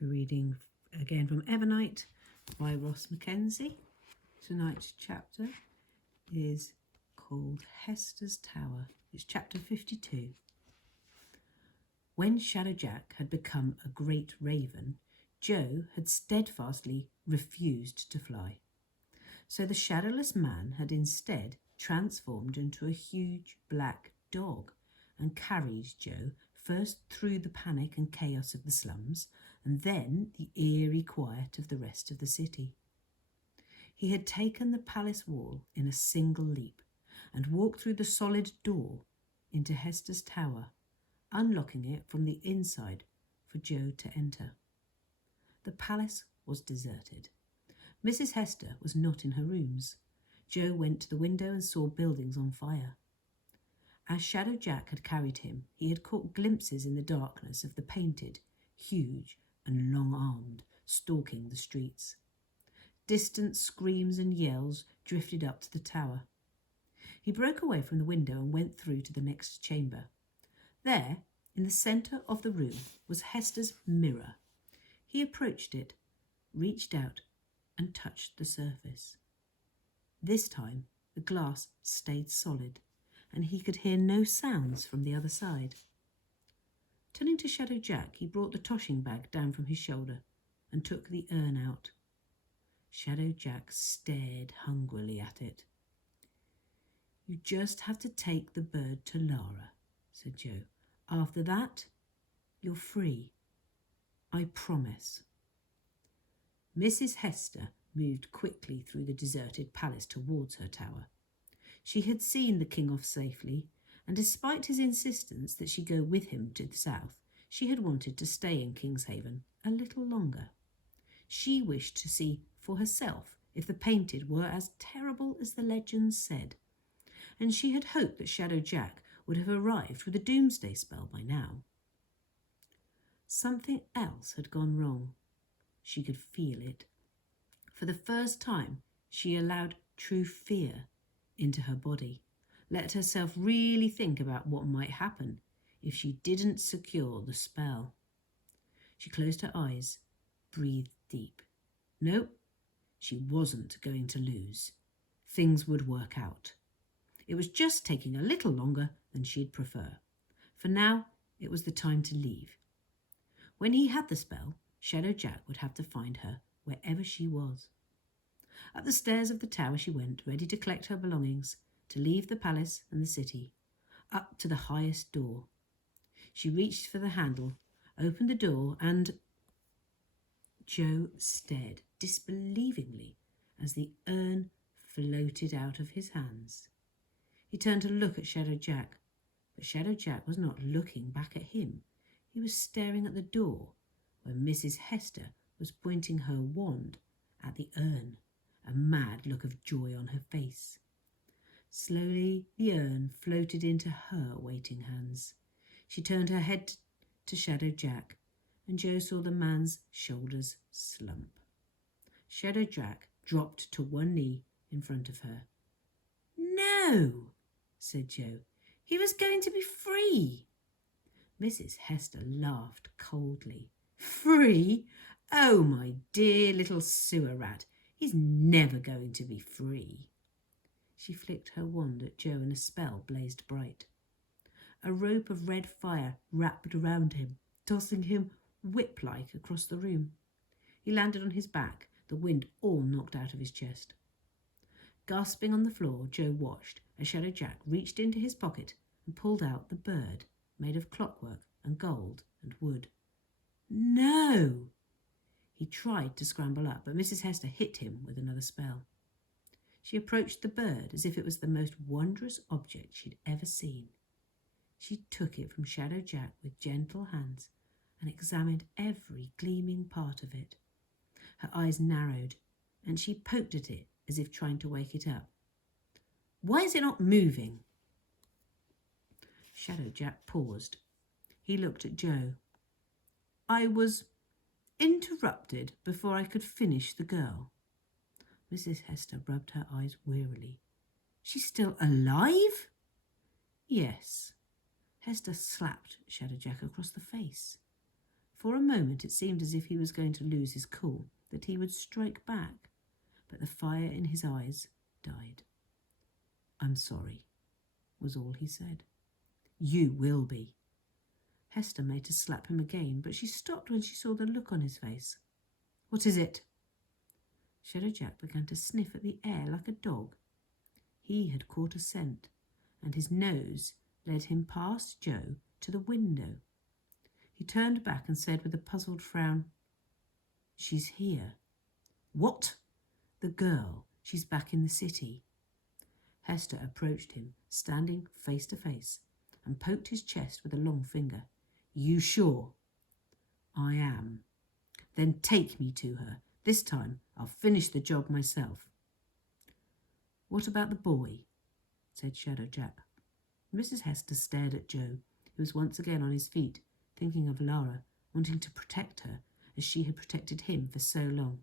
We're reading again from EVERNIGHT by Ross Mackenzie. Tonight's chapter is called Hester's Tower. It's chapter 52. When Shadow Jack had become a great raven, Joe had steadfastly refused to fly. So the shadowless man had instead transformed into a huge black dog and carried Joe first through the panic and chaos of the slums and then the eerie quiet of the rest of the city. He had taken the palace wall in a single leap and walked through the solid door into Hester's tower, unlocking it from the inside for Joe to enter. The palace was deserted. Mrs. Hester was not in her rooms. Joe went to the window and saw buildings on fire. As Shadow Jack had carried him, he had caught glimpses in the darkness of the painted, huge and long-armed, stalking the streets. Distant screams and yells drifted up to the tower. He broke away from the window and went through to the next chamber. There, in the centre of the room, was Hester's mirror. He approached it, reached out, and touched the surface. This time, the glass stayed solid, and he could hear no sounds from the other side. Turning to Shadow Jack, he brought the toshing bag down from his shoulder and took the urn out. Shadow Jack stared hungrily at it. "You just have to take the bird to Lara," said Joe. "After that, you're free. I promise." Mrs. Hester moved quickly through the deserted palace towards her tower. She had seen the king off safely, and despite his insistence that she go with him to the south, she had wanted to stay in Kingshaven a little longer. She wished to see for herself if the painted were as terrible as the legends said, and she had hoped that Shadow Jack would have arrived with a doomsday spell by now. Something else had gone wrong. She could feel it. For the first time, she allowed true fear into her body, let herself really think about what might happen if she didn't secure the spell. She closed her eyes, breathed deep. No, she wasn't going to lose. Things would work out. It was just taking a little longer than she'd prefer. For now, it was the time to leave. When he had the spell, Shadow Jack would have to find her wherever she was. Up the stairs of the tower she went, ready to collect her belongings, to leave the palace and the city, up to the highest door. She reached for the handle, opened the door, and Joe stared disbelievingly as the urn floated out of his hands. He turned to look at Shadow Jack, but Shadow Jack was not looking back at him. He was staring at the door, where Mrs. Hester was pointing her wand at the urn, a mad look of joy on her face. Slowly the urn floated into her waiting hands. She turned her head to Shadow Jack, and Joe saw the man's shoulders slump. Shadow Jack dropped to one knee in front of her. "No," said Joe. "He was going to be free." Mrs. Hester laughed coldly. "Free? Oh, my dear little sewer rat. He's never going to be free." She flicked her wand at Joe and a spell blazed bright. A rope of red fire wrapped around him, tossing him whip-like across the room. He landed on his back, the wind all knocked out of his chest. Gasping on the floor, Joe watched as Shadow Jack reached into his pocket and pulled out the bird made of clockwork and gold and wood. "No!" He tried to scramble up, but Mrs. Hester hit him with another spell. She approached the bird as if it was the most wondrous object she'd ever seen. She took it from Shadow Jack with gentle hands and examined every gleaming part of it. Her eyes narrowed, and she poked at it as if trying to wake it up. "Why is it not moving?" Shadow Jack paused. He looked at Joe. "I was interrupted before I could finish the girl." Mrs. Hester rubbed her eyes wearily. "She's still alive?" "Yes." Hester slapped Shadow Jack across the face. For a moment it seemed as if he was going to lose his cool, that he would strike back, but the fire in his eyes died. "I'm sorry," was all he said. "You will be." Hester made to slap him again, but she stopped when she saw the look on his face. "What is it?" Shadow Jack began to sniff at the air like a dog. He had caught a scent, and his nose led him past Joe to the window. He turned back and said with a puzzled frown, "She's here." "What?" "The girl. She's back in the city." Hester approached him, standing face to face, and poked his chest with a long finger. "You sure?" "I am." "Then take me to her. This time I'll finish the job myself." "What about the boy?" said Shadow Jack. Mrs. Hester stared at Joe, who was once again on his feet, thinking of Lara, wanting to protect her as she had protected him for so long.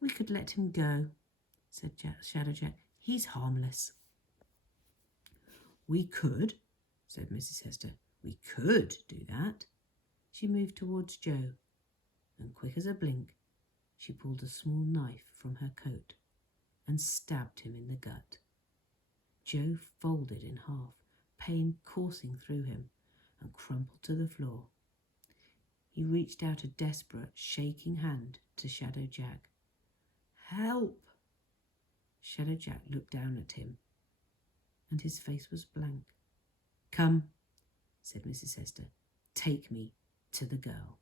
"We could let him go," said Shadow Jack. "He's harmless." "We could," said Mrs. Hester. "We could do that." She moved towards Joe, and quick as a blink, she pulled a small knife from her coat and stabbed him in the gut. Joe folded in half, pain coursing through him, and crumpled to the floor. He reached out a desperate, shaking hand to Shadow Jack. "Help!" Shadow Jack looked down at him, and his face was blank. "Come," said Mrs. Hester. "Take me to the girl."